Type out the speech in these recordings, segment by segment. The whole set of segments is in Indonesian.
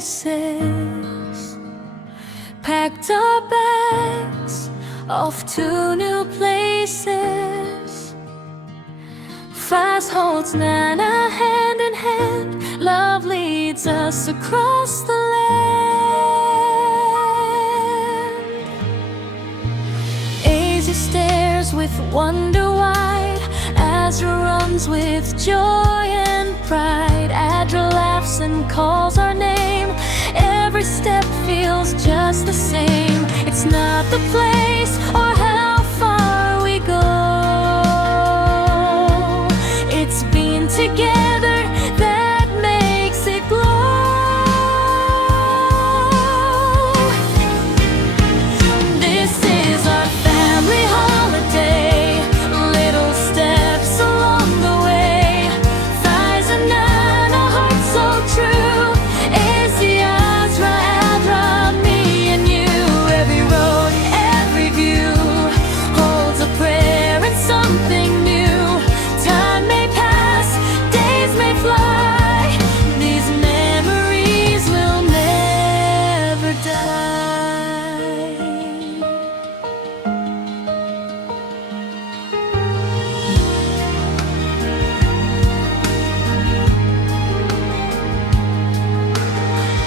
faces, packed our bags off to new places. Fast holds Nana hand in hand, love leads us across the land. Asia stares with wonder wide, Azra runs with joy and pride. Adra laughs and calls our name, every step feels just the same. It's not the place or how far we go, it's being together that makes it glow. This is our family holiday, little steps along the way. Thighs and Nana, hearts so true. Izzy, Azra, Adra, me and you. Every road, every view holds a prayer and something new. Time may pass, days may fly, these memories will never die.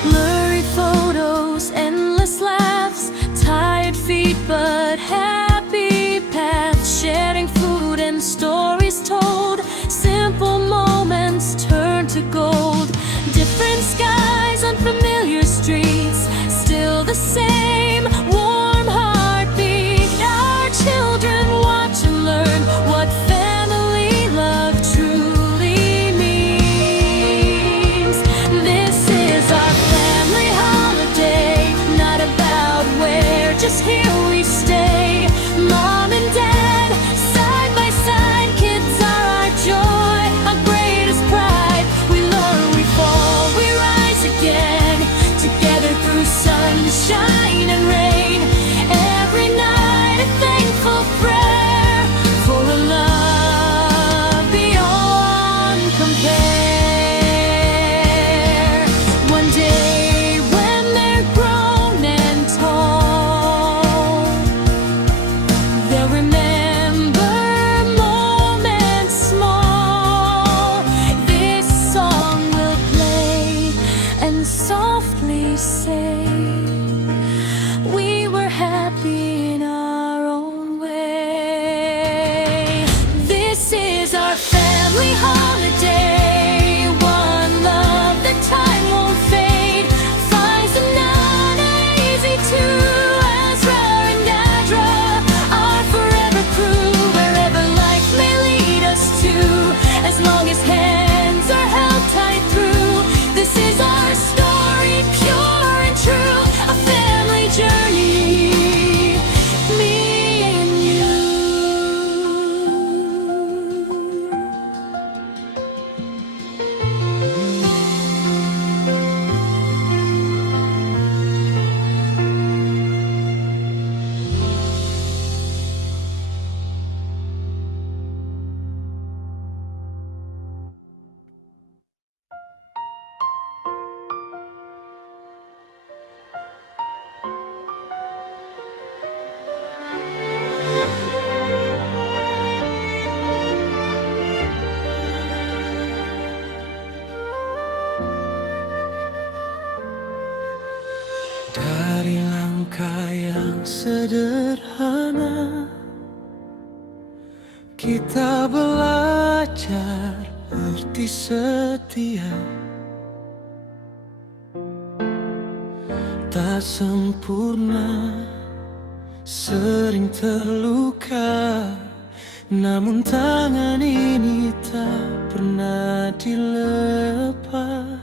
Blurry photos, endless laughs, tired feet but happy paths. Sharing food and stories told, simple moments turn to gold. Different skies, unfamiliar streets, still the same warm heartbeat. Our children watch and learn what family love truly means. This is our family holiday, not about where, just here we stay. Mom and Dad, side by side, kids are our joy, our greatest pride. We learn, we fall, we rise again, together through sunshine and rain. Every night a thankful prayer for a love beyond compare. One day when they're grown and tall, they'll remember moments small. This song will play and softly say, we were happy in our own way. This is our family holiday, one love that time won't fade. Finds and Nana, easy too. Azra and Adra, our forever crew. Wherever life may lead us to, as long as hands are held tight through. This is our story, pure and true, a family journey, me and you. Dari langkah yang sederhana, kita belajar arti setia. Tak sempurna, sering terluka, namun tangan ini tak pernah dilepas.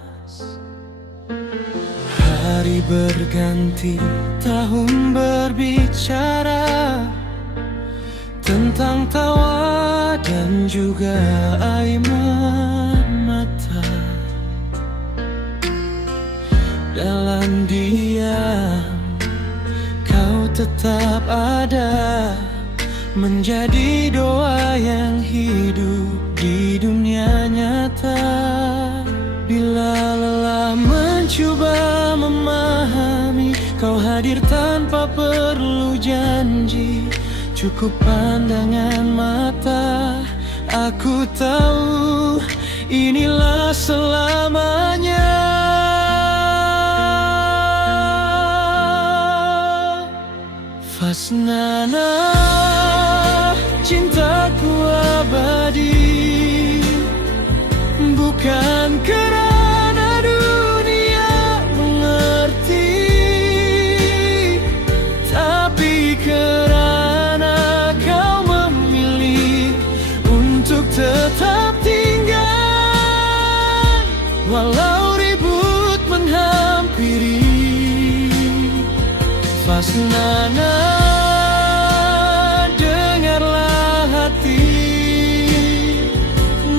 Hari berganti, tahun berbicara tentang tawa dan juga air mata. Dalam diam, kau tetap ada, menjadi doa yang hidup di dunia nyata. Bila lelah mencoba hadir tanpa perlu janji, cukup pandangan mata. Aku tahu inilah selamanya. Fasnana, cintaku abadi, bukan karena dunia mengerti, tapi karena kau memilih untuk tetap tinggal, walau ribut menghampiri. Fasnana, dengarlah hati,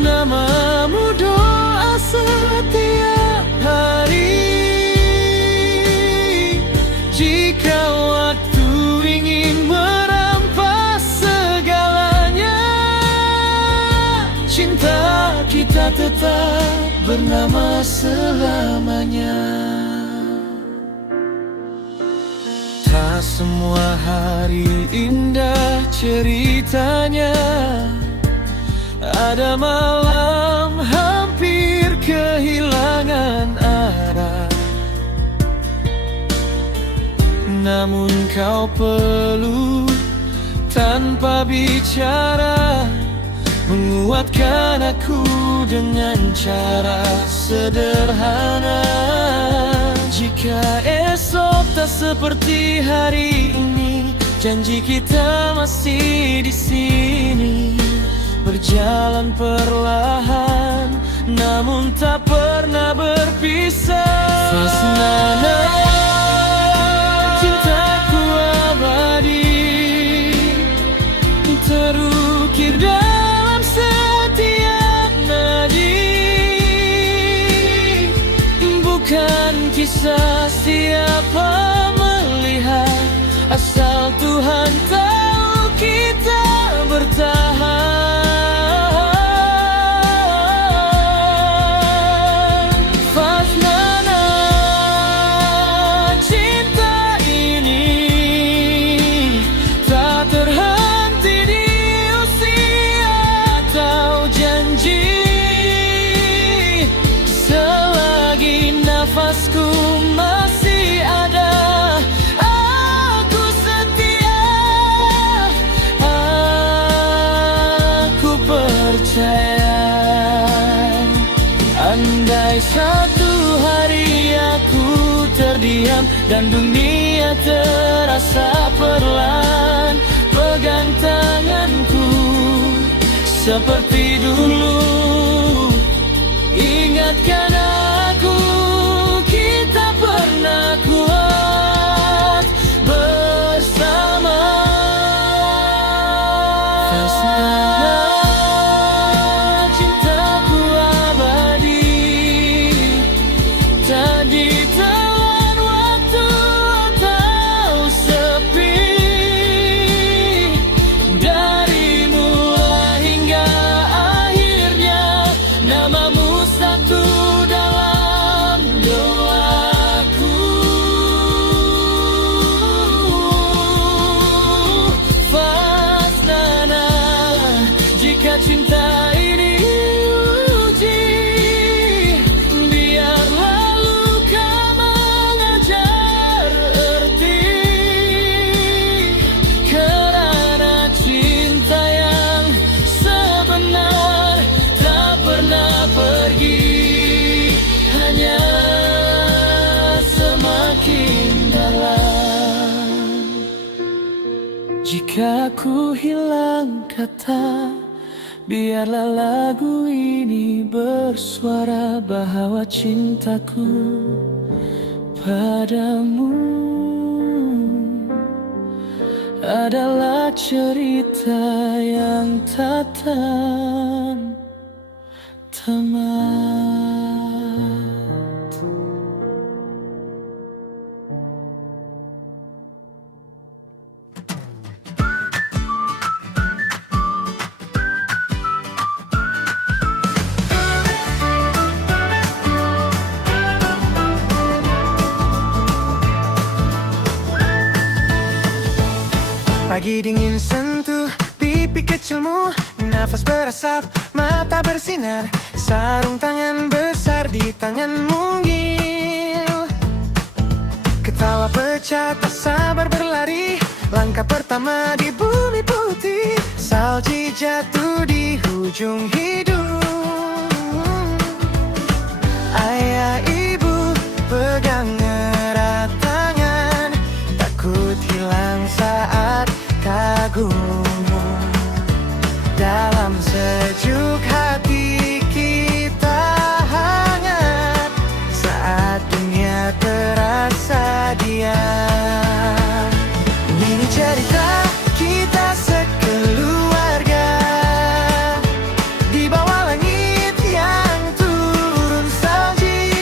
namamu doa setiap hari. Jika waktu ingin merampas segalanya, cinta kita tetap bernama selamanya. Tak semua hari indah ceritanya, ada malam hampir kehilangan arah, namun kau peluk tanpa bicara, menguatkan aku dengan cara sederhana. Jika esok tak seperti hari ini, janji kita masih di sini, berjalan perlahan, namun tak pernah berpisah. Fasnana, cintaku abadi, terukir dalam setiap nadi, bukan kisah siapa melihat, asal Tuhan tahu kita bertahan. Fasnana, cinta ini tak terhenti di usia atau janji. Selagi nafasku masih ada, aku setia, aku percaya. Andai satu hari aku terdiam dan dunia terasa perlahan, pegang tanganku seperti dulu, ingatkan aku, kita pernah kuat bersama. Fasnana, cintaku abadi, tak ditelan waktu atau sepi, dari mula hingga akhirnya, namamu satu dalam doaku. Fasnana, jika cinta ini uji, biarlah luka mengajar erti, karena cinta yang sebenar tak pernah pergi, hanya semakin dalam. Jika ku hilang kata, biarlah lagu ini bersuara bahwa cintaku padamu adalah cerita yang tak tamat. Pagi dingin sentuh pipi kecilmu, nafas berasap, mata bersinar. Sarung tangan besar di tangan mungil. Ketawa pecah tak sabar berlari, langkah pertama di bumi putih. Salji jatuh di ujung hidung. Ayah ibu pegang erat tangan, takut hilang saat kagummu. Dalam sejuk hati kita hangat saat dunia terasa diam. Ini cerita kita sekeluarga di bawah langit yang turun salji.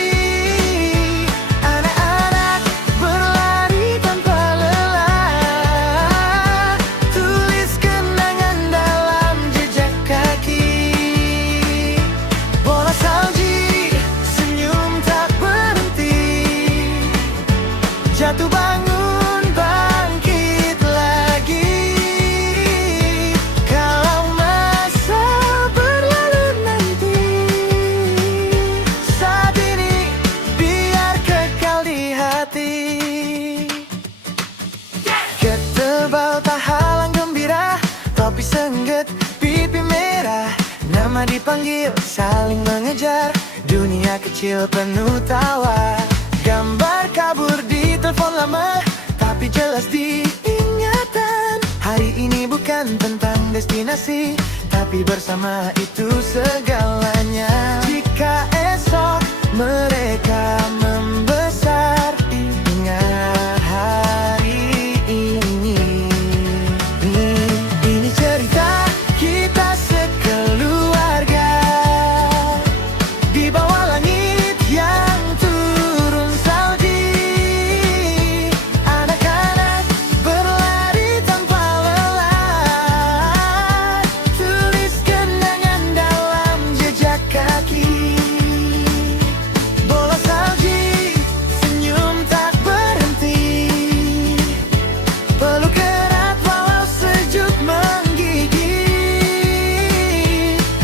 Anak-anak berlari tanpa lelah, tulis kenangan dalam jejak kaki. Bola salji, senyum tak berhenti, jatuh bangun bangkit lagi. Kalau masa berlalu nanti, saat ini biar kekal di hati. Ketebal tak halang gembira, topi sengget, pipi merah. Nama dipanggil, saling mengejar, dunia kecil penuh tawa. Gambar kabur di telepon lama, tapi jelas di ingatan. Hari ini bukan tentang destinasi, tapi bersama itu segalanya. Jika esok mereka membesar, ingat hari ini. Ini cerita kita sekeluarga di bawah langit yang turun salji. Anak-anak berlari tanpa lelah, tulis kenangan dalam jejak kaki. Bola salji, senyum tak berhenti, peluk erat walau sejuk menggigit.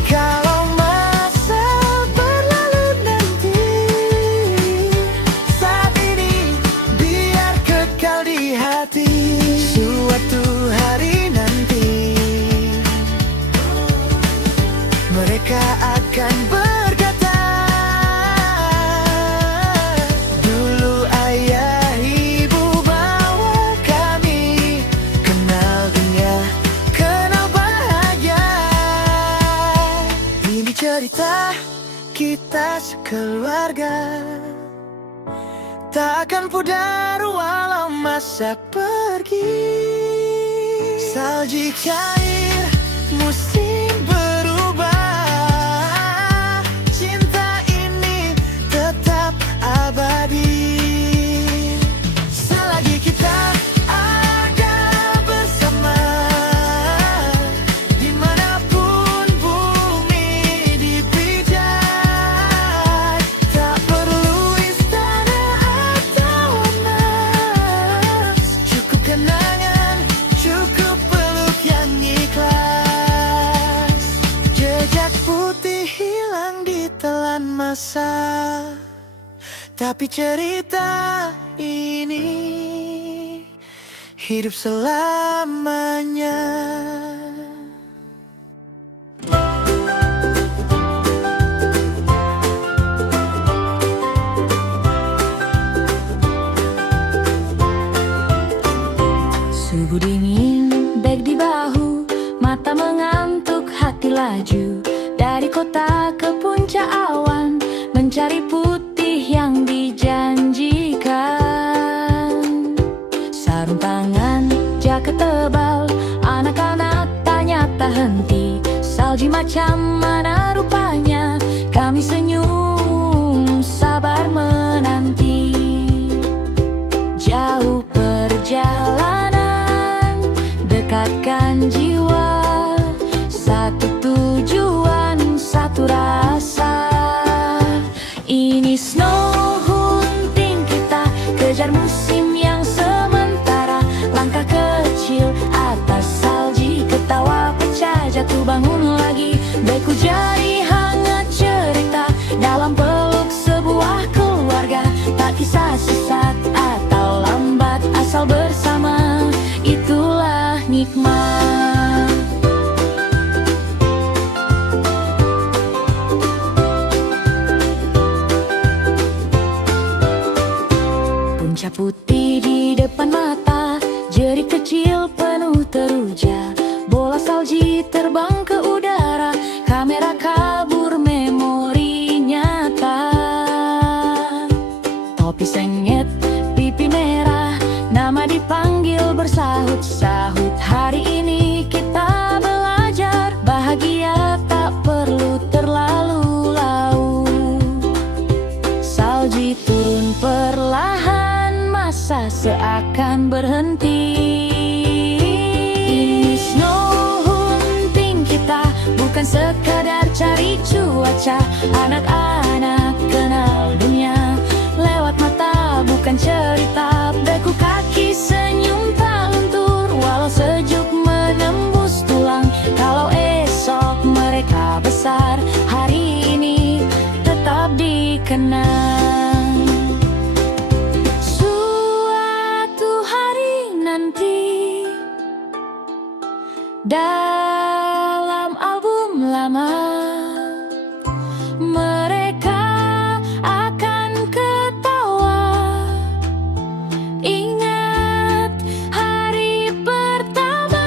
Kalau masa berlalu nanti, saat ini biar kekal di hati. Suatu hari nanti mereka akan berkata, dulu ayah ibu bawa kami kenal dunia, kenal bahagia. Ini cerita kita sekeluarga, tak akan pudar walau masa pergi. Salji cair, musim berubah, cinta ini tetap abadi. Selagi kita ada bersama, dimanapun bumi dipijak, tak perlu istana atau emas, cukup kenangan, cukup peluk yang ikhlas. Jejak putih hilang ditelan masa, tapi cerita ini hidup selamanya. Suhu dingin, bag di bahu, mata mengantuk, hati laju. Dari kota ke puncak awan, mencari putih yang dijanjikan. Sarung tangan, jaket tebal, anak-anak tanya tak henti. Salji macam mana rupanya, kami senyum sabar menanti. Jauh perjalanan, dekatkan jiwa, satu tujuan, satu rasa. Ini snow hunting kita, kejar musim yang sementara. Langkah kecil atas Ku jadi hangat cerita dalam peluk sebuah keluarga. Tak kisah sesat atau lambat, asal bersama, itulah nikmat. Puncak putih di depan mata, jeri kecil penuh teruja. Bola salji terbang ke udara, kamera kabur memori nyata. Topi sengit, pipi merah, nama dipanggil bersahut-sahut. Hari ini kita belajar, bahagia tak perlu terlalu laut. Salji turun perlahan, masa seakan berhenti. Ini snow hunting kita, bukan sekadar cari cuaca. Anak-anak kenal dunia lewat mata, bukan cerita. Beku kaki, senyum tak luntur, walau sejuk menembus tulang. Kalau esok mereka besar, hari ini tetap dikenang. Suatu hari nanti, dalam album lama, mereka akan ketawa. Ingat hari pertama.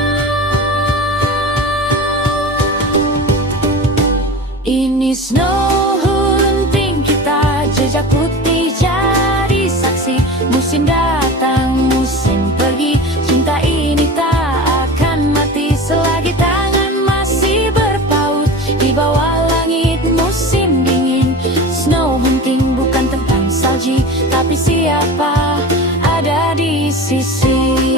Ini snow hunting kita, jejak putih jadi saksi. Musim datang, musim pergi, cinta ini tak akan mati selagi tangan masih berpaut di bawah langit musim dingin. Snow hunting bukan tentang salji, tapi siapa ada di sisi.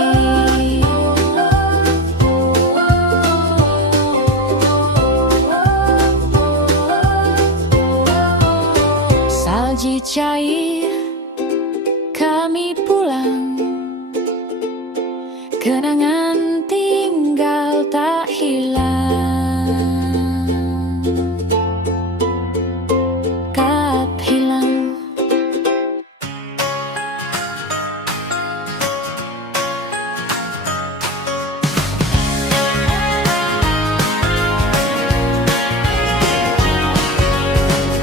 Salji cair, kami pulang, kenangan tinggal tak hilang. Kap hilang.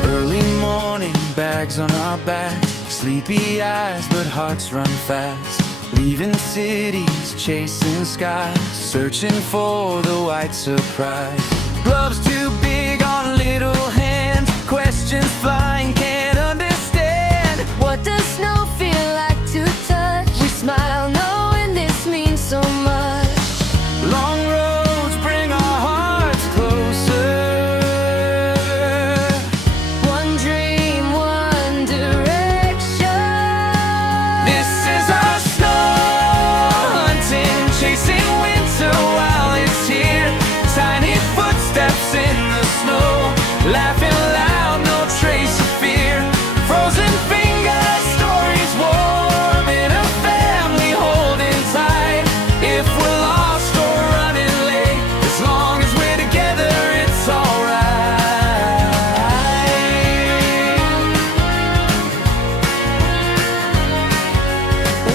Early morning, bags on our backs, sleepy eyes but hearts run fast. Leaving cities, chasing skies, searching for the white surprise. Gloves too big on little hands, questions flying, can't understand. What does snow feel like to touch? We smile knowing this means so much. Long roads bring our hearts closer. One dream, one direction. This is our snow hunting, chasing winter while it's here. Tiny footsteps in the snow, laughing loud, no trace of fear. Frozen fingers, stories warm in a family holding tight. If we're lost or running late, as long as we're together, it's alright.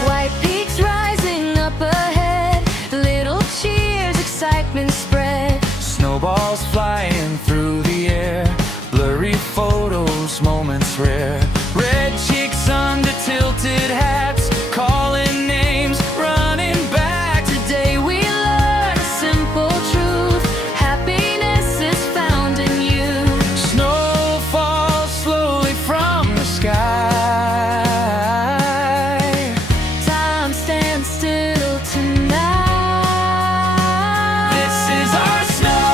White peaks rising up ahead, little cheers, excitement spread. Snowballs flying through the air, blurry photos, moments rare. Red cheeks under tilted hats, calling names, running back. Today we learn a simple truth, happiness is found in you. Snow falls slowly from the sky. Time stands still tonight. This is our snow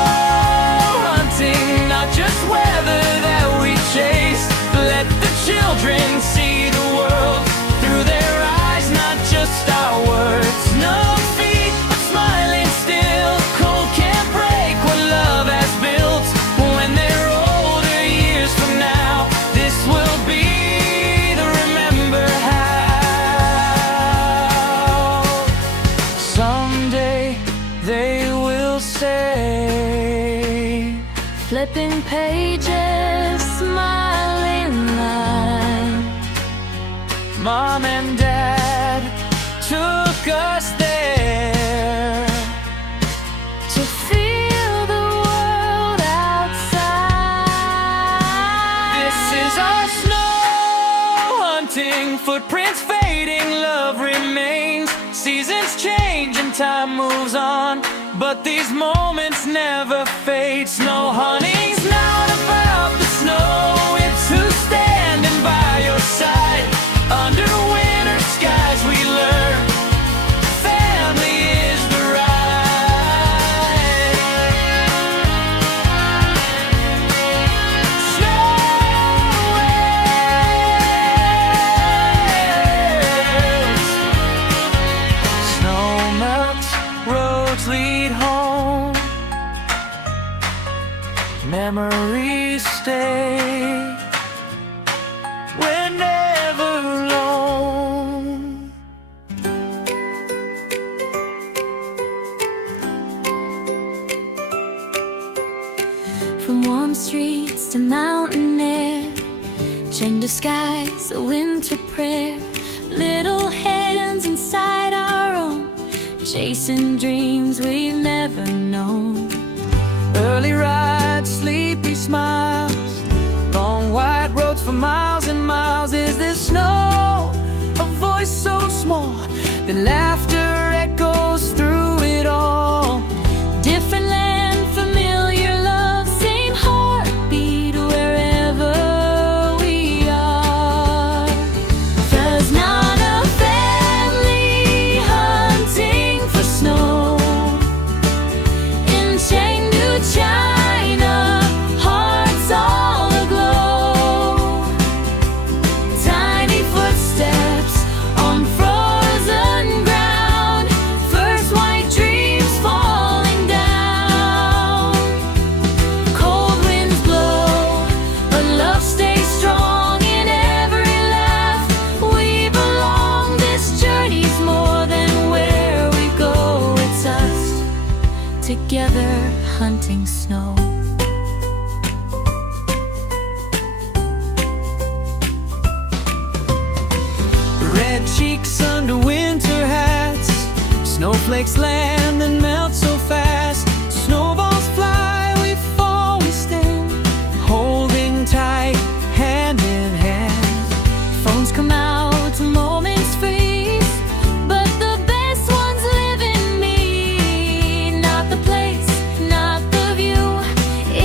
hunting, not just weather that we chase. Let the flipping pages, smiling line. Mom and Dad took us there To feel the world outside. This is our snow hunting, footprints fading, love remains. Seasons change and time moves on, but these moments never fade. Snow hunting's not about the snow, it's who's standing by your side. Under winter skies we learn family is the ride. Snow melts, roads lead home, memories stay. We're never alone. From warm streets to mountain air, chained to skies, a winter prayer. Little hands inside our own, chasing dreams we've never known. Early rides, sleepy smiles, long white roads for miles and miles. Is this snow a voice so small that laughter echoes through it all? Different land, familiar love, same heartbeat wherever we are. There's not a family hunting for snow in Chengdu, China, hearts all aglow. Tiny footsteps on frozen ground, first white dreams falling down. Cold winds blow, but love stays strong in every laugh. We belong, this journey's more than where we go. It's us, together hunting snow. Red cheeks under winter hats, snowflakes land and melt so fast. Snowballs fly, we fall, we stand, holding tight, hand in hand. Phones come out, moments freeze, but the best ones live in me. Not the place, not the view,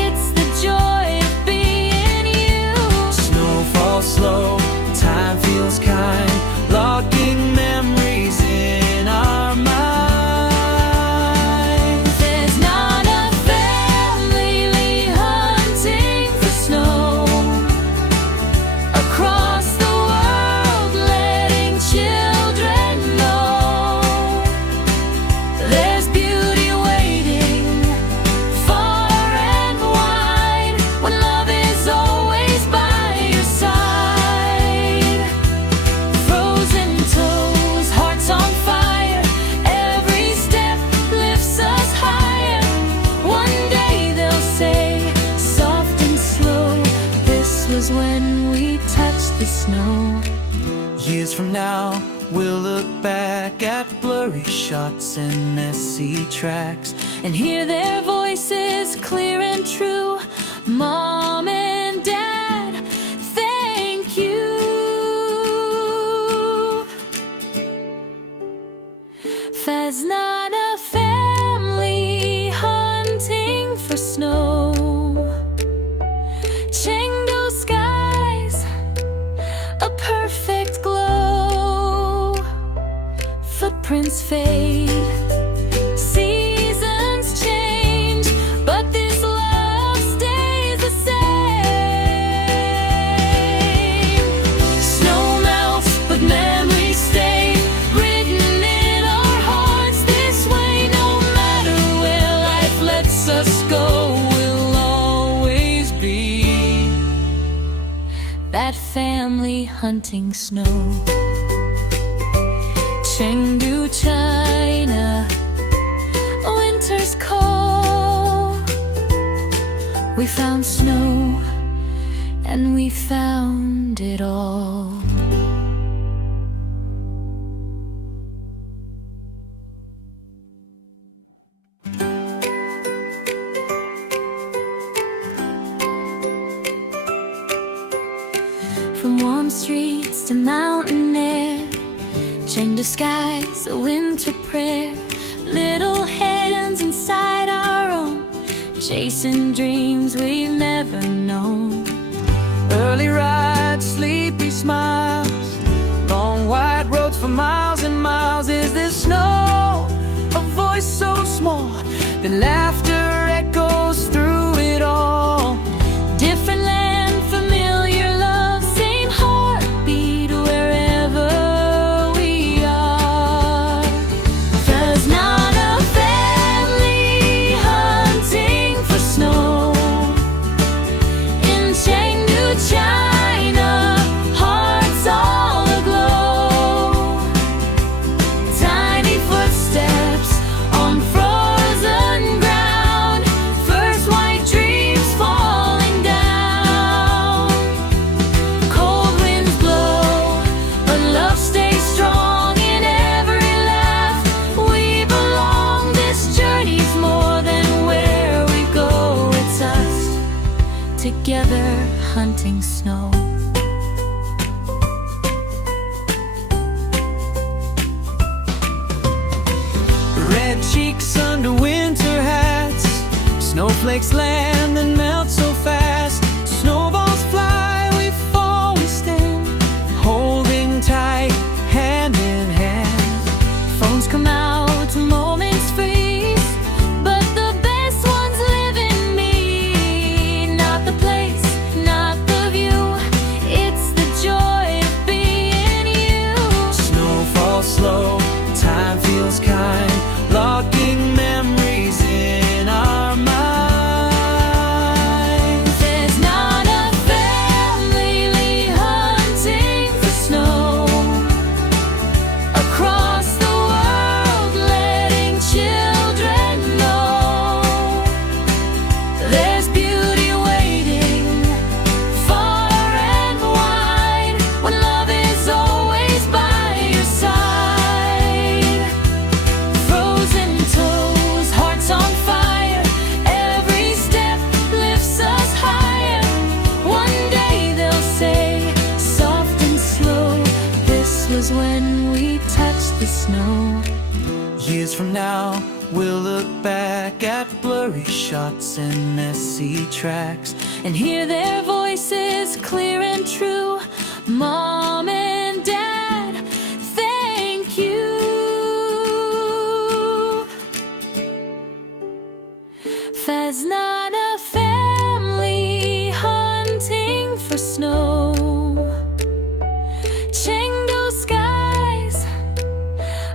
it's the joy of being you. Snow falls slow, time feels kind, locking memories in our minds. There's not a family hunting for snow across the world, letting children know there's beauty waiting far and wide when love is always by your side. Frozen toes, hearts on fire, every step lifts us higher. One day they'll say, soft and slow, this was when we touched the snow. Years from now, we'll look back at blurry shots and messy tracks. And hear their voices clear and true. Mom and Dad, thank you. There's not a family hunting for snow. Chengdu skies, a perfect glow. Footprints fade, seasons change, but this love stays the same. Snow melts, but memories stay written in our hearts this way. No matter where life lets us go, we'll always be that family hunting snow. Chengdu, China, winter's cold. We We found snow, and we found it all. From warm streets to mountain air, chained to skies, a winter prayer. Little hands inside our own, chasing dreams we've never known. Early rides, sleepy smiles, long white roads for miles and miles. Is this snow a voice so small that laughter echoes through it all? Different land, familiar love, same heartbeat wherever we are. There's not a family hunting for snow in Chengdu, China, hearts all aglow. Tiny footsteps on frozen ground, first white dreams falling down. Cold winds blow, but love stays strong in every laugh. We belong, this journey's more than where we go. It's us, together hunting snow. Red cheeks under winter hats, snowflakes land and melt so fast. Snowballs fly, we fall, we stand, holding tight, hand in hand. Phones come out, moments freeze, but the best ones live in me. Not the place, not the view, it's the joy of being you. Snow falls slow, time feels kind, locking memories in our minds. There's not a family hunting for snow across the world, letting children know there's beauty waiting far and wide when love is always by your side. Frozen toes, hearts on fire, every step lifts us higher. One day they'll say, soft and slow, this was when we touched the snow. Years from now, we'll look back at blurry shots and messy tracks. And hear their voices clear and true. Mom and Dad, thank you. There's not a family hunting for snow. Chengdu skies,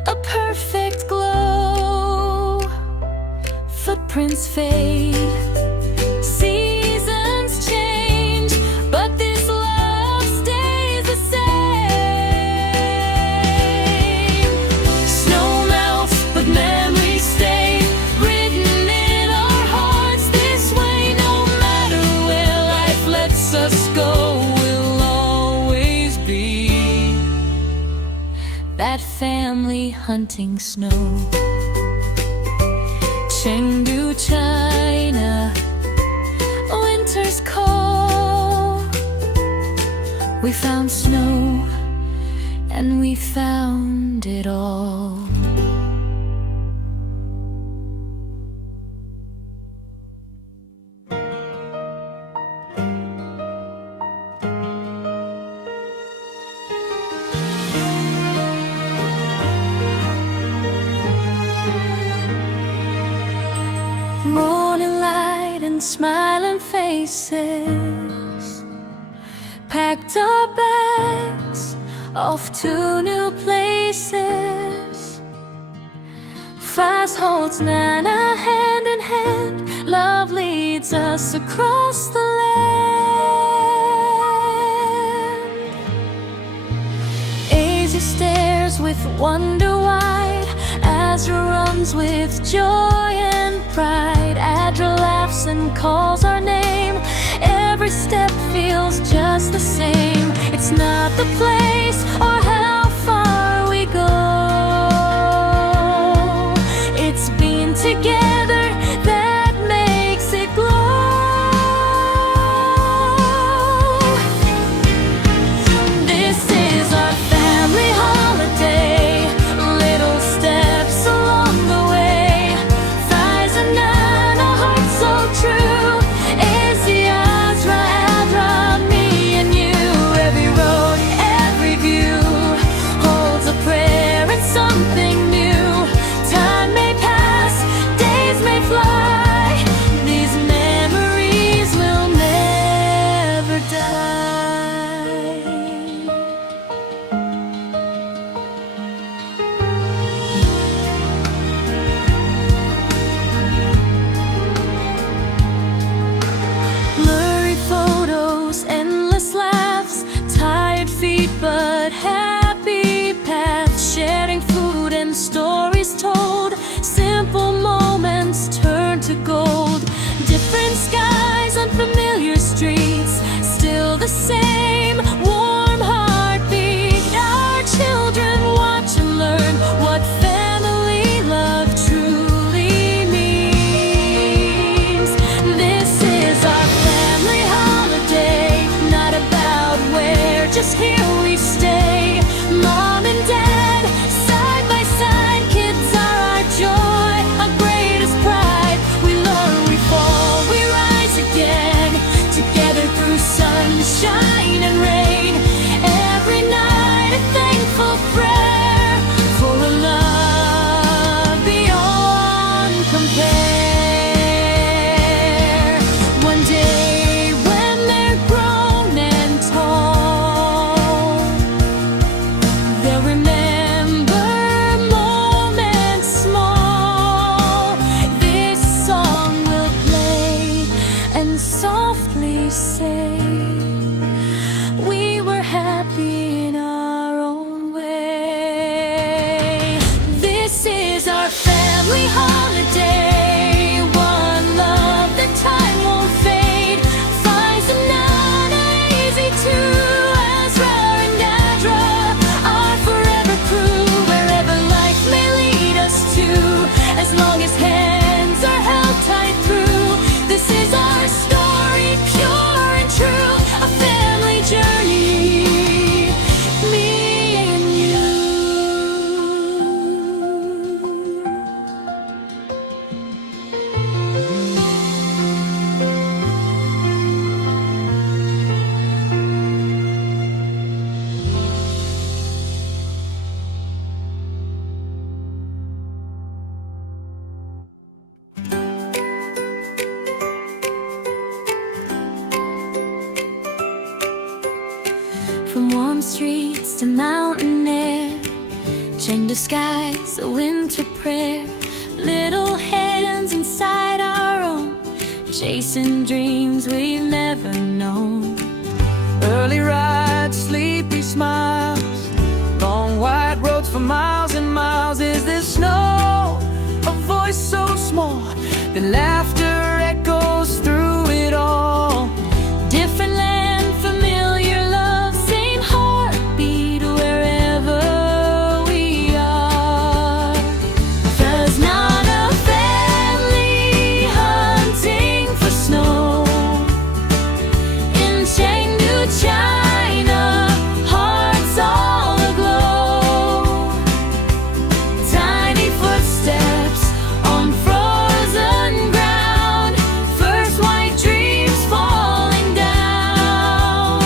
a perfect glow. Footprints fade, seasons change, but this love stays the same. Snow melts, but memories stay, written in our hearts this way. No matter where life lets us go, we'll always be that family hunting snow. Chengdu, China, winter's cold. We found snow, and we found it all. Morning light and smiling faces, packed our bags off to new places. Fast holds Nana hand in hand, love leads us across the land. Asia stares with wonder wide, Azra runs with joy and pride. Adra laughs close and calls our name. Every step feels just the same. It's not the place or how far we go. It's being together that makes it glow. This is our family holiday. Little steps along the way. Fries and naan, a heart so true. Is the Azra, me and you. Every road, every view holds a prayer and something new. Time may pass, days may fly. These memories will never die. Blurry photos, endless laughs, tired feet but happy paths. Sharing food and stories told. Simple moments turn to gold. Different skies, unfamiliar streets, still the same warm heartbeat. Our children watch and learn what family love truly means. This is our family holiday, not about where, just here we stay. Mom and dad, side by side, kids are our joy, our greatest pride. We learn, we fall, we rise again, together through sunshine and rain. Every night a thankful prayer for a love beyond compare. One day when they're grown and tall, they'll remember moments small. This song will play and softly say, we were happy in our own way. This is our family holiday. One love that time won't fade. Fries and naan are easy too. Azra and Adra, our forever crew. Wherever life may lead us to, as long as hands are held tight through. This is our story, pure and true. A family journey, me and you. From warm streets to mountain air, chained to skies, a winter prayer. Little hands inside our own, chasing dreams we've never known. Early rides, sleepy smiles, long white roads for miles and miles. Is there snow? A voice so small, the laughter echoes through it all. Different land, familiar love, same heartbeat wherever we are. 'Cause not a family hunting for snow in Chengdu, China, hearts all aglow. Tiny footsteps on frozen ground, first white dreams falling down.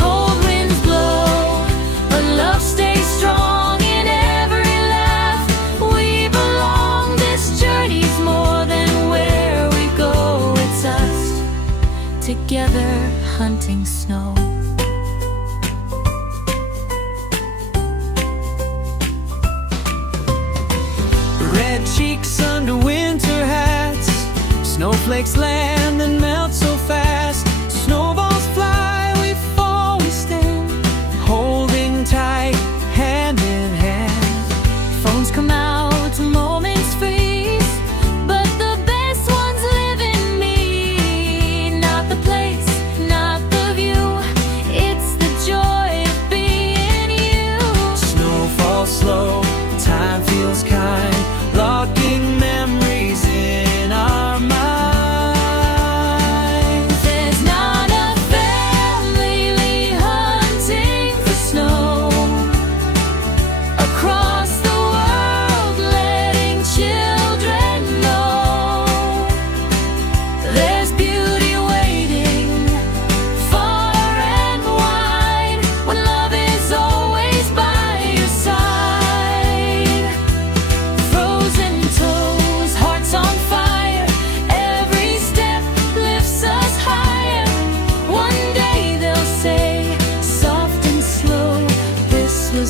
Cold winds blow, but love stays strong in every laugh. We belong, this journey's more than where we go. It's us, together hunting snow. Red cheeks under winter hats, snowflakes land and melt so fast. Snowballs fly, we fall, we stand, holding tight, hand in hand. Phones come out, moments freeze, but the best ones live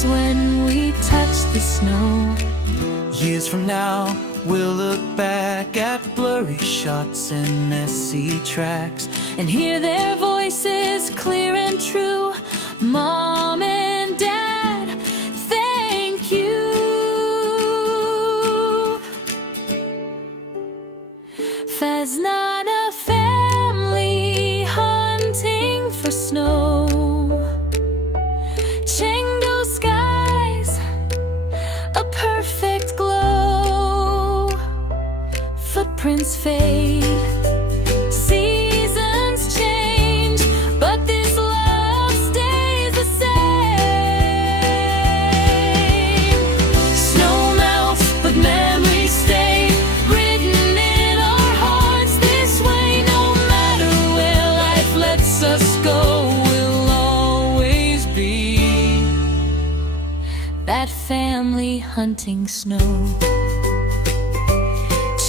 smiles when we touch the snow. Years from now, we'll look back at blurry shots and messy tracks. And hear their voices clear and true. Mom and Dad, thank you. Faznana family hunting for snow. Chengdu skies, a perfect glow. Footprints fade, seasons change, but this love stays the same. Snow melts, but memories stay written in our hearts this way. No matter where life lets us go, we'll always be that family hunting snow.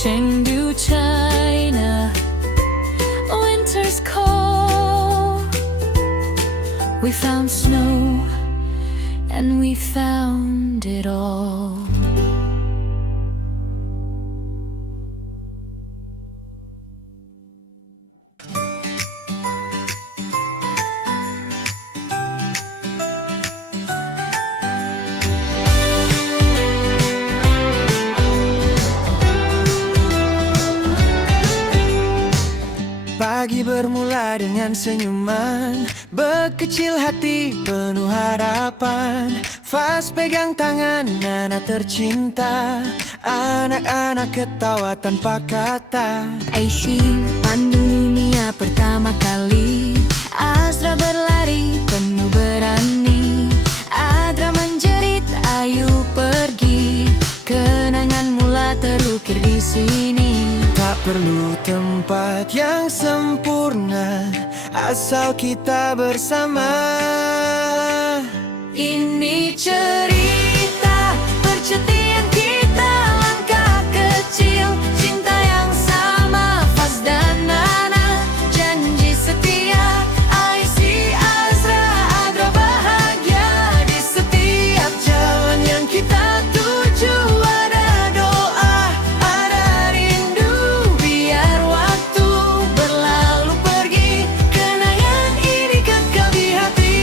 Chengdu, China, winter's cold. We found snow and we found it all. Pagi bermula dengan senyuman, bekecil hati penuh harapan. Fas pegang tangan Nana tercinta, anak-anak ketawa tanpa kata. Aisyah pandu dunia pertama kali. Azra berlari penuh berani. Adra menjerit ayo pergi. Kenangan mula terukir di sini. Tak perlu tempat yang sempurna, asal kita bersama. Ini cerita percetian kita, langkah kecil, cinta yang sama. Faz dan Nana, janji setia. Aisyah, Azra, Adra bahagia. Di setiap jalan yang kita tuju ada doa, ada rindu. Biar waktu berlalu pergi, kenangan ini kekal di hati.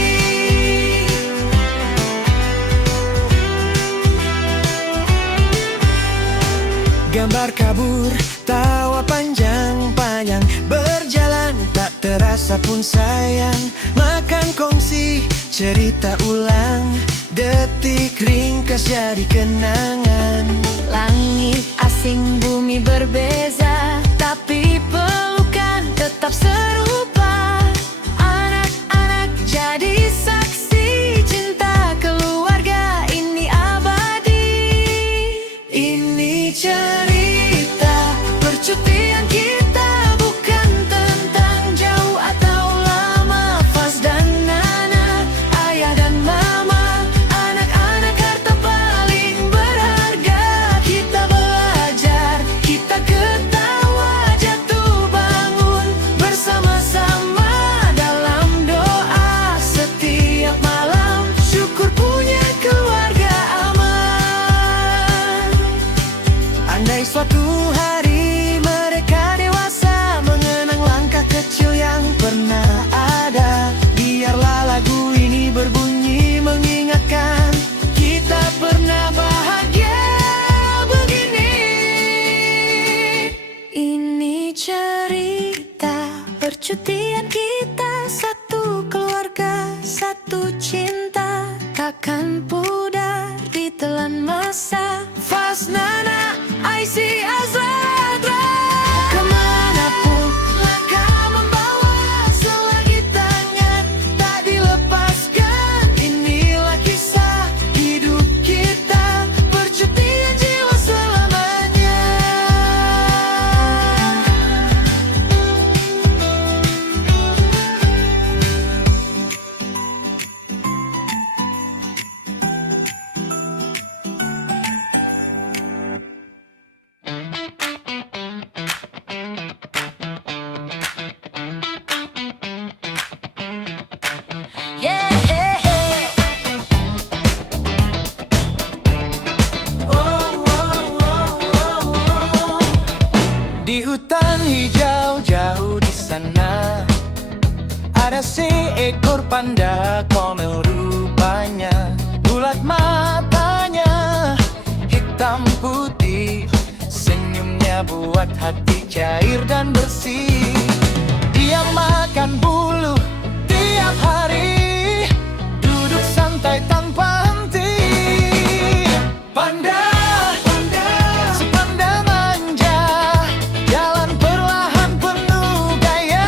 Gambar kabur, tawa panjang-panjang, berjalan tak terasa pun sayang. Makan kongsi, cerita ulang, detik ringkas jadi kenangan. Langit asing, bumi berbeza, tapi pelukan tetap serupa. Anak-anak jadi saksi, cinta keluarga ini abadi. Ini Cerita percutian kita bukan tentang jauh atau lama. Faz dan Nana, ayah dan mama, anak-anak harta paling berharga. Kita belajar, kita ketawa, jatuh bangun bersama-sama dalam doa setiap malam. Syukur punya keluarga aman. andai suatu hari mereka dewasa, mengenang langkah kecil yang pernah ada. Biarlah lagu ini berbunyi mengingatkan kita pernah bahagia begini. Ini cerita percutian kita, satu keluarga, satu cinta. Takkan pudar ditelan masa. Faz, Nana, Aisyah, Azra, Adra. Kemanapun langkah membawa, selagi tangan tak dilepaskan. Inilah kisah hidup kita, percutian jiwa selamanya. Ada seekor panda komel rupanya, bulat matanya, hitam putih, senyumnya buat hati cair dan bersih. Dia makan bulu tiap hari, duduk santai tanpa henti. Panda, sepanda manja, jalan perlahan penuh gaya.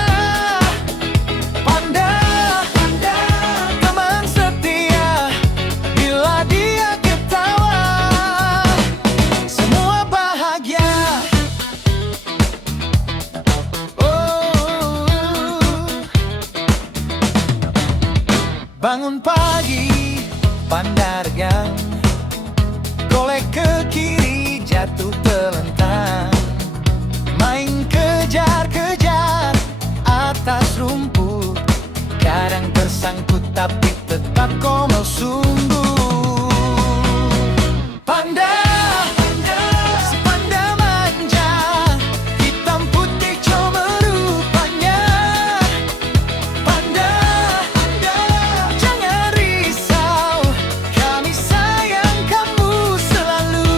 Panda, teman setia, bila dia ketawa, semua bahagia. Bangun pagi, panda regang, golek ke kiri, jatuh telentang, main kejar-kejar atas rumput, kadang tersangkut tapi tetap komel sungguh. Panda, sepanda manja, hitam putih comel rupanya. Panda, jangan risau, kami sayang kamu selalu.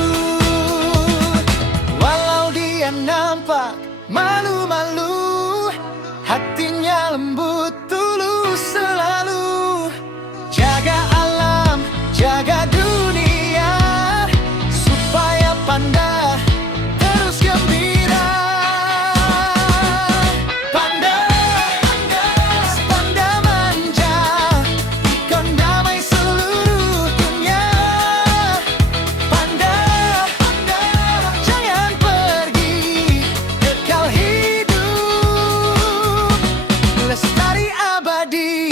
Walau dia nampak malu-malu, hatinya lembut tulus selalu. Jaga alam, jaga dunia, supaya panda terus gembira. Panda, sepanda manja, ikon damai seluruh dunia. Panda, jangan pergi, kekal hidup, lestari abadi.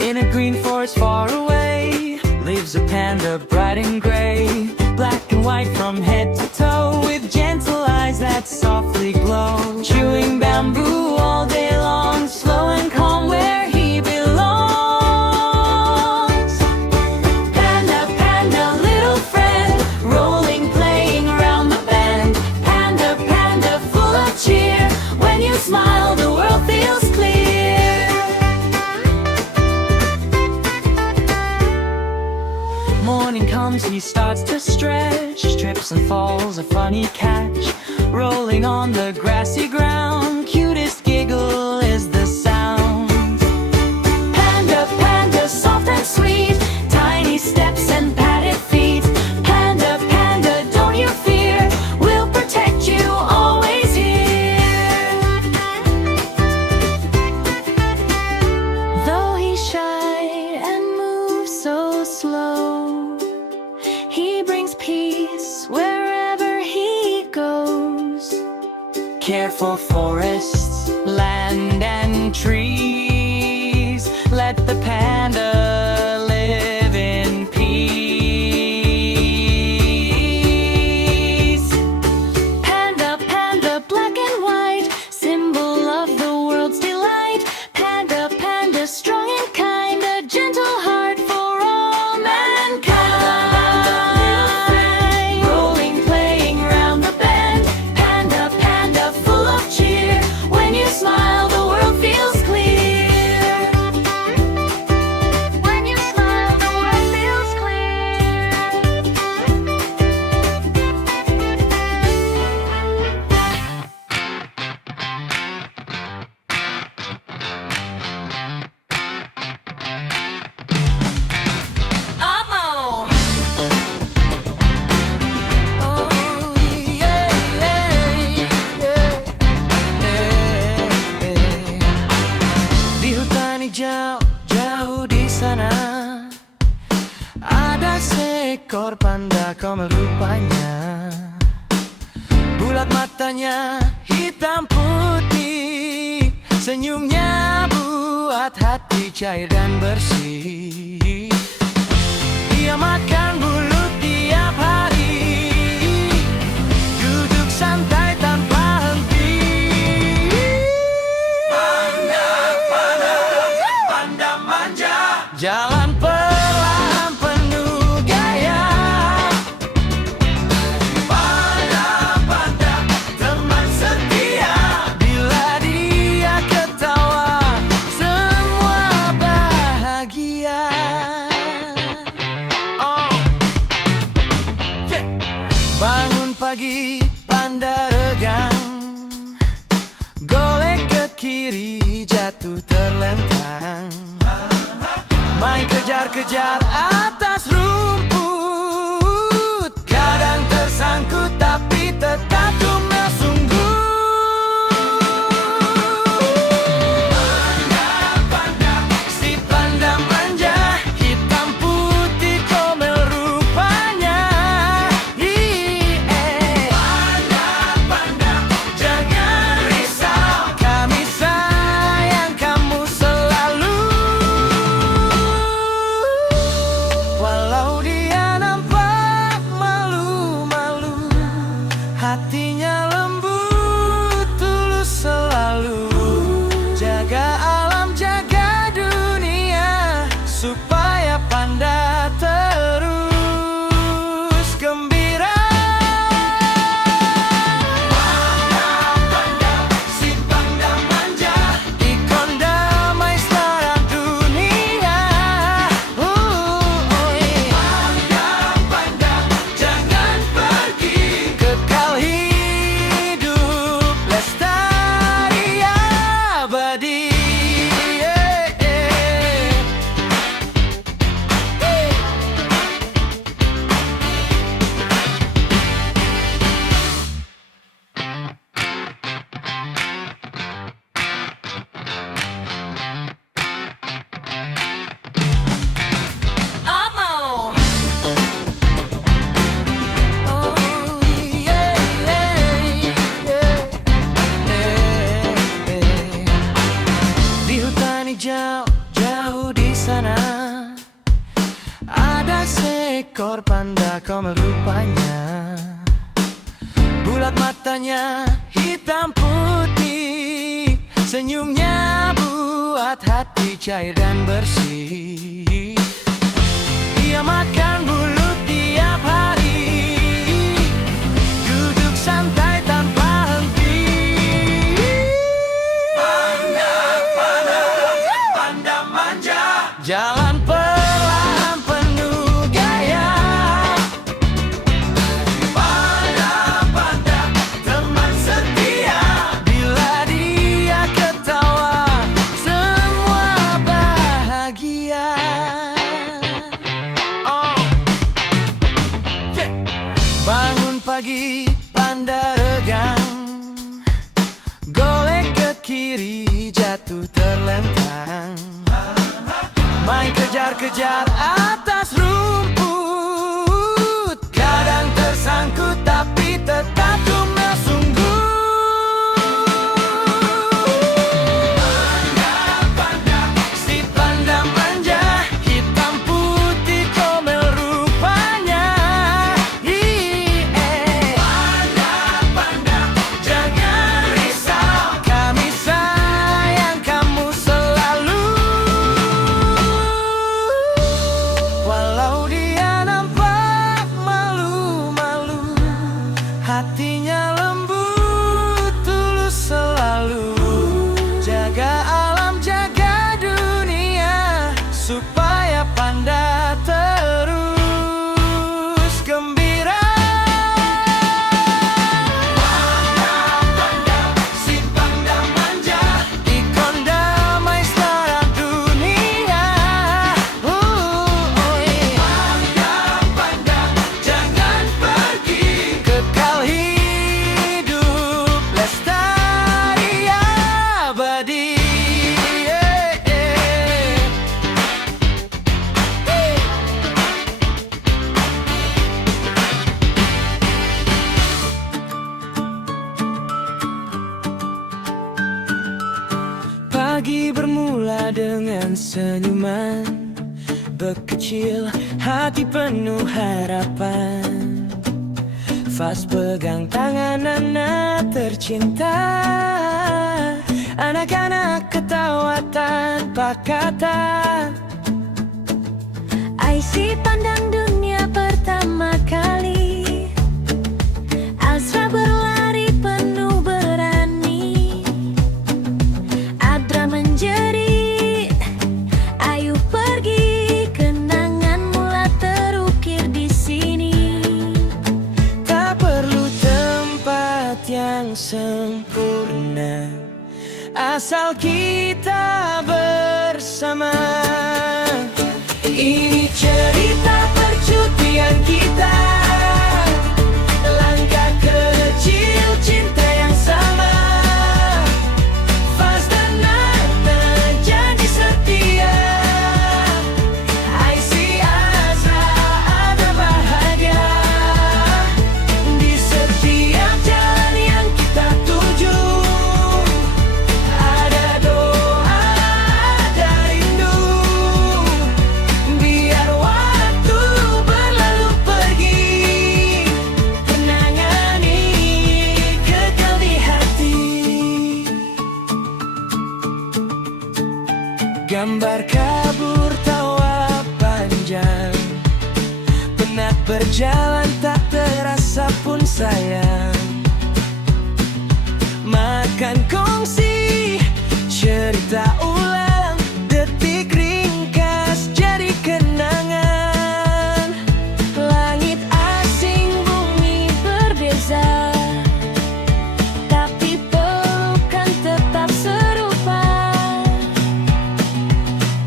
In a green forest far away lives a panda bright and gray, black and white from head to toe, with gentle eyes that softly glow, chewing bamboo all day long, slow and calm where he belongs. Panda, panda, little friend, rolling, playing around the bend. Panda, panda, full of cheer, when you smile the world feels clear. Morning comes, he starts to stretch, trips and falls, a funny catch, rolling on the grassy ground, cutest giggle is the sound. Panda, panda, soft and sweet, tiny steps and padded feet. Panda, panda, don't you fear, we'll protect you always here. Though he's shy and moves so slow, he brings peace wherever he goes. Care for forests, land and trees, let the panda live in peace. Panda, panda, black and white, symbol of the world's delight. Panda, panda, strong and kind, a gentle heart for all mankind. Rolling, playing round the bend. Panda, panda, full of cheer, when you smile the world feels clear. When you smile the world feels Di hutan hijau jauh di sana, ada seekor panda komel rupanya, bulat matanya, hitam putih, senyumnya buat hati cair dan bersih. Dia makan bulu tiap hari, duduk santai tanpa henti. Panda, panda, panda manja, jalan perlahan penuh gaya. Panda, panda, kejar-kejar atas rumput, kadang tersangkut tapi tetap cuma sungguh. Panda, si panda manja, hitam putih komel rupanya. Panda, jangan risau, kami sayang kamu selalu. Walau dia nampak malu-malu, hatinya lembut, tulus selalu. Jaga alam, jaga dunia, supaya panda terus gembira. Panda, si panda manja, ikon damai setara dunia. Panda, jangan pergi, kekal hidup lestari abadi. Amo. Di hutan hijau jauh di sana ada seekor panda komel rupanya. Bulat matanya hitam putih, senyumnya buat hati cair dan bersih. Dia makan bulut tiap hari, duduk santai tanpa henti. Panda manja, jalan perlahan penuh gaya. Panda, teman setia, bila dia ketawa semua bahagia. Bangun pagi, panda regang, golek ke kiri, jatuh terlentang. Main kejar-kejar atas rumput, kadang tersangkut tapi tetap cuma sungguh. Panda, si panda manja, hitam putih komel rupanya. Panda, jangan risau, kami sayang kamu selalu. Walau dia nampak malu-malu, hatinya lembut, tulus selalu. Jaga alam, jaga dunia, supaya panda terus gembira. Panda, si panda manja, ikon damai setara dunia. Panda, jangan pergi, kekal hidup lestari abadi. Pagi bermula dengan senyuman, bekecil hati penuh harapan. Fas pegang tangan anak tercinta, anak-anak ketawa tanpa kata. IC pandang dunia pertama kali, Azra berlari penuh berani, Adra menjerit, ayo pergi, kenangan mula terukir di sini. Tak perlu tempat yang sempurna, asal kita bersama. Ini cerita percutian kita, langkah kecil cinta yang sama. Faz dan Nana janji setia. IC Azra ada bahagia di setiap jalan yang kita tuju. Ada doa, ada rindu. Biar waktu berlalu pergi, kenangan ini kekal di hati. Gambar kabur tawa panjang, penat berjalan tak terasa pun sayang. Makan kongsi, cerita ulang, detik ringkas jadi kenangan. Langit asing, bumi berbeza, tapi pelukan tetap serupa.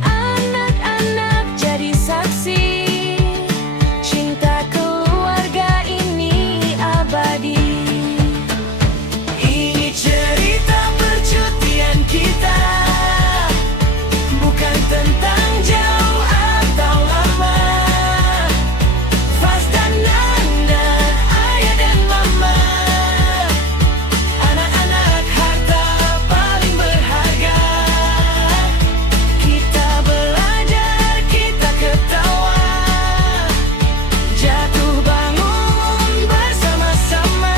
Anak-anak jadi saksi, cinta keluarga ini abadi. Ini cerita percutian kita, bukan tentang jauh atau lama. Faz dan Nana, ayah dan mama. Anak-anak harta paling berharga. Kita belajar, kita ketawa, jatuh bangun bersama-sama.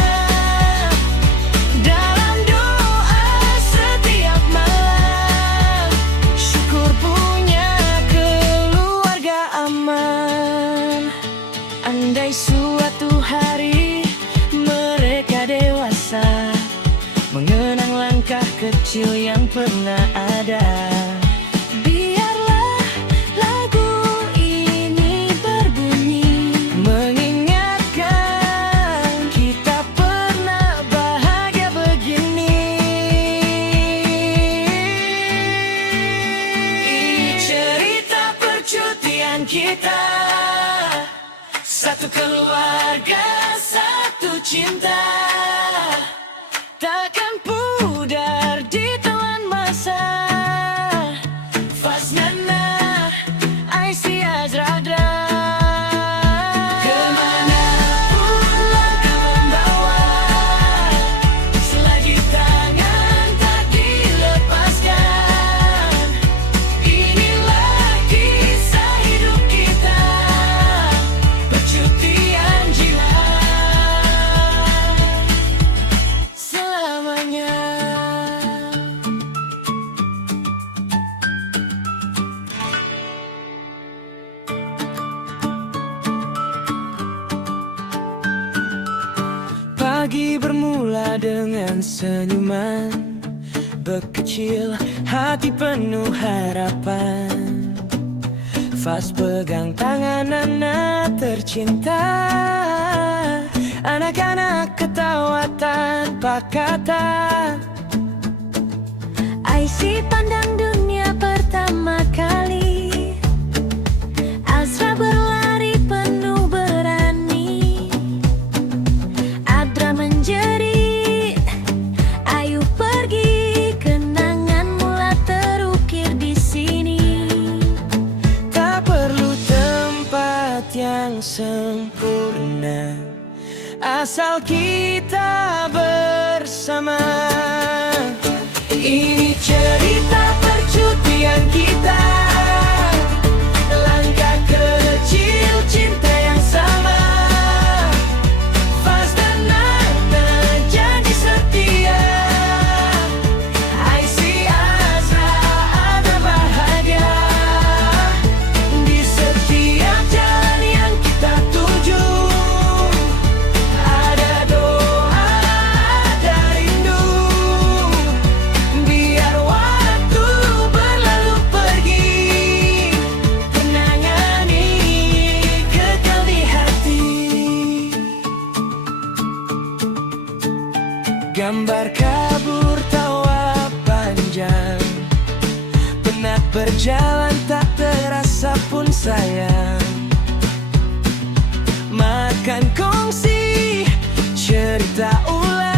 Dalam doa setiap malam, syukur punya keluarga aman. Andai suatu hari mereka dewasa, Mengenang langkah kecil yang pernah ada. biarlah lagu ini berbunyi, Mengingatkan kita pernah bahagia begini. Ini cerita percutian kita, satu keluarga, satu cinta. Takkan pudar ditelan masa. Faz Nana, IC Azra. kemanapun langkah membawa, selagi tangan tak dilepaskan. Inilah kisah hidup kita, percutian jiwa selamanya. Pagi bermula dengan senyuman, bekecil hati penuh harapan. Faz pegang tangan Nana tercinta, anak-anak ketawa tanpa kata. IC pandang dunia pertama kali, Azra berlari penuh berani. Adra menjerit, ayo pergi, kenangan mula terukir di sini. Tak perlu tempat yang sempurna, asal kita bersama. Ini cerita percutian kita, langkah kecil cinta yang sama. Faz dan Nana janji setia. IC Azra ada bahagia di setiap jalan yang kita tuju. Ada doa, Enak berjalan tak terasa pun sayang. Makan kongsi cerita ulang